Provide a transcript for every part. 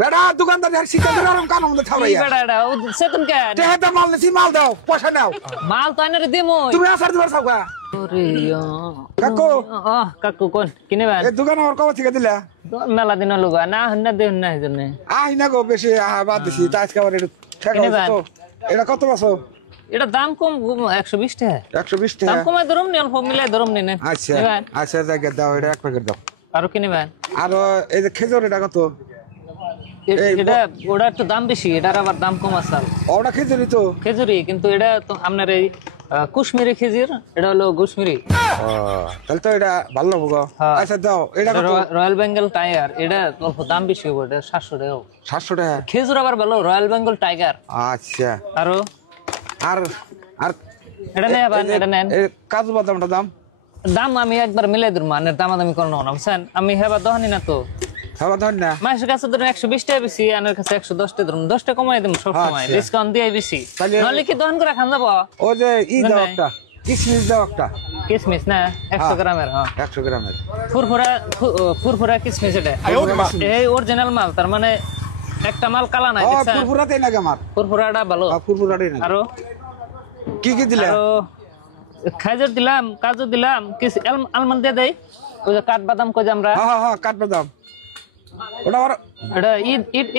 বেড়া দোকানদার শিক্ষা করে আর কান মধ্যে থামাইয়া বেড়া সে তুমি কে টেহাটা মাল নিছি মাল দাও পয়সা নাও মাল তো আইনারে দিমু তুমি আসার দিবার সাউকা ওরে কাকু কাকু কোন কিনে বান এই দোকান আমার কবে থেকে দিলা মেলা দিন লগা না হন্না দেন না এজন্য আই না গো বেশি বাদ দিছি তাই আজকে আবার একটু ঠেকা তো এটা কত বাসো এটা দাম কম 120 টাকা 120 টাকা দাম কমায় ধরুম নি অল্প মিলাই ধরুম নি না আচ্ছা আচ্ছা জায়গা দাও এটা এক প্যাকেট দাও আর কিনে বান আর এই যে খেজুর এটা কত এটা ওটা একটু দাম বেশি এটার আবার দাম কম আছে ওটা খেজুরি তো খেজুরি কিন্তু এটা তো আপনার এই কুশমিরি খেজুর এটা হলো কুশমিরি তাহলে তো এটা ভালো লাগবো গো আচ্ছা দাও এটা কত রয়্যাল বেঙ্গল টাইগার এটা অল্প দাম বেশি হবে এটা 700 টাকা 700 টাকা খেজুর আবার ভালো রয়্যাল বেঙ্গল টাইগার আচ্ছা আরো আর আর এটা নেই আবার এটা নেন কাজু বাদামটা দাম দাম আমি একবার মিলাই দিই মানে দামাদামি করনো না বুঝছেন আমি হেবা দহনি না তো হেবা দহনি না মাসের কাছে ধরুন 120 টাকা বেশি আনের কাছে 110 টাকা ধরুন 10 টাকা কমাই দিম সব সময় ডিসকাউন্ট দিয়ে বেশি নালে কি দহন করে খান যাবো ও যে ই দাও একটা কিশমিশ দাও একটা কিশমিশ না 100 গ্রামের হ্যাঁ 100 গ্রামের ফুরফুরা কিশমিশ এটা এই অরিজিনাল মাল তার মানে একটা মাল কালা নাই দেখছেন ফুরফুরাতেই লাগে আমার ফুরফুরাটা ভালো ফুরফুরাটাই না আরো কি দিলা খাজর দিলাম কাজু দিলাম কিছু আলমন্ড দিয়ে দেই ওই যে কাঠবাদাম কই যে আমরা হ্যাঁ কাঠবাদাম ওটা আর এটা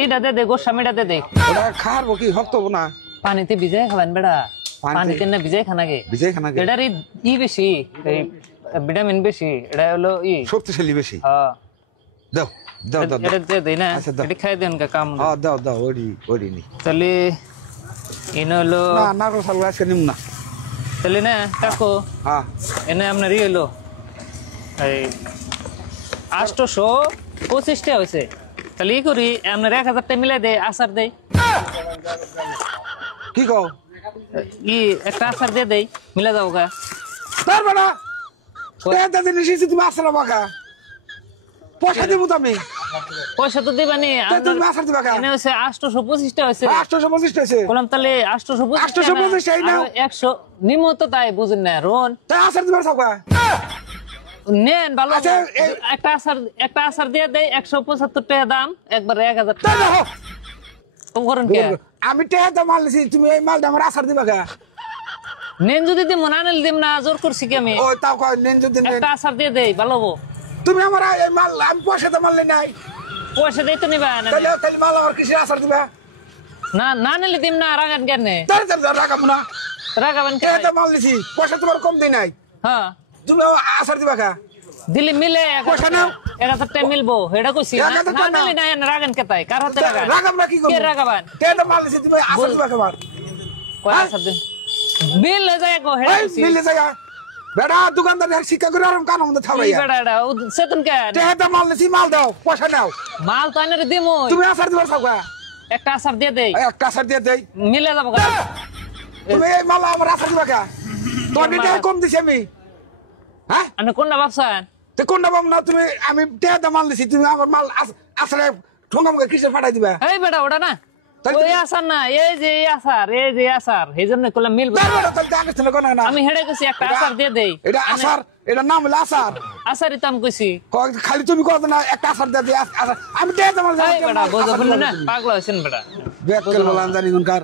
ইটা দে দে গোস্বামীটা দে দে ওটা খাওয়াবো কি হতো না পানিতে ভিজাই খাবেন বেড়া পানিতে না ভিজাই খানাগে এটার ই বেশি এই ভিটামিন বেশি এটা হলো শক্তিশালী বেশি হ্যাঁ দাও দাও দাও এটা দে দেই না এটা খাই দেন কা কাম হ্যাঁ দাও দাও ওরি নি তাহলে ইনো হলো না না রো সাল আজকে নিম না তাহলে না কাকু হ্যাঁ এনে আপনার হলো এই 825 টাকা হয়েছে তাহলে ই করি আপনার 1000 টাকা মিলাই দেয় আচার দেয় কি কও একটা আচার দিয়ে দেয় মিলা যাবো গা তার বেড়া এটা দিন এসেছি তুমি আচার বাকা পয়সা দিব তো আমি পয়সা তো দিবানি তুমি আচার দিবা কা এনে হচ্ছে 825 টাকা হয়েছে 825 টাকা বললাম তাহলে 825 টাকা নাও 100 নিমো তো তাই বুঝুন না রোন তাই আচার দিবা সাকা নেন ভালো একটা আচার দিয়ে দেয় 175 টাকা দাম একবার 1000 টাকা কম করেন কে আমি টাকা মাল নিছি তুমি এই মালটা আমার আচার দিবা কা নেন যদি দিম না নিল দিম না জোর করছি কি আমি ও তাও কয় নেন যদি একটা আচার দিয়ে দেই ভালো হবো তুমি আমার এই মাল আমি পয়সা তো মাল নাই পয়সা দেই তো নিবা না তাহলে মাল আর কিসের আচার দিবা না নিলে দিম না রাগান কেন তাহলে রাগাবো না রাগাবেন কে টাকা মাল নিছি পয়সা তোমার কম দেই নাই হ্যাঁ তুমি আচার দিবা কা দিলে মিলে পয়সা নাও 1000 টাকা মিলবো এটা কইছি না নিলে না রাগান কে তাই কার হাতে রাগান রাগাম না কি করব কে রাগাবান টাকা মাল নিছি তুমি আচার দিবা কা কয় আচার দিন বিল হয়ে যায় গো হেডা কইছি মিলে যায় বেড়া দোকানদার শিক্ষা করে আর কান মধ্যে থামাইয়া বেড়া সে তুমি কে টাকা মাল নিছি মাল দাও পয়সা নাও মাল তো আইনারে দিমু তুমি আচার দিবা সাউকা একটা আচার দিয়ে দেই একটা আচার দিয়ে দেই মিলে যাবো গা তুমি এই মাল আমার আচার দিবা কা তোমাকে টাকা কম দিছি আমি হ্যাঁ আমি কোনটা ভাবছেন তো কোনটা বাম না তুমি আমি টাকা মাল নিছি তুমি আমার মাল আসলে ঠোঙ্গামকে কিসে পাঠাই দিবা এই বেটা ওটা না ওই আচার না এই যে আচার এই জন্য কইলাম মিলবে আমি হেডে কইছি একটা আচার দিয়ে দেই এটা আচার এটা নাম হলো আচার আচারই তো আমি কইছি খালি তুমি কত না একটা আচার দিয়ে দিই আমি টাকা মাল বেটা বুঝো না পাগল হইছেন বেটা ব্যাক কেল বলান জানি কোনকার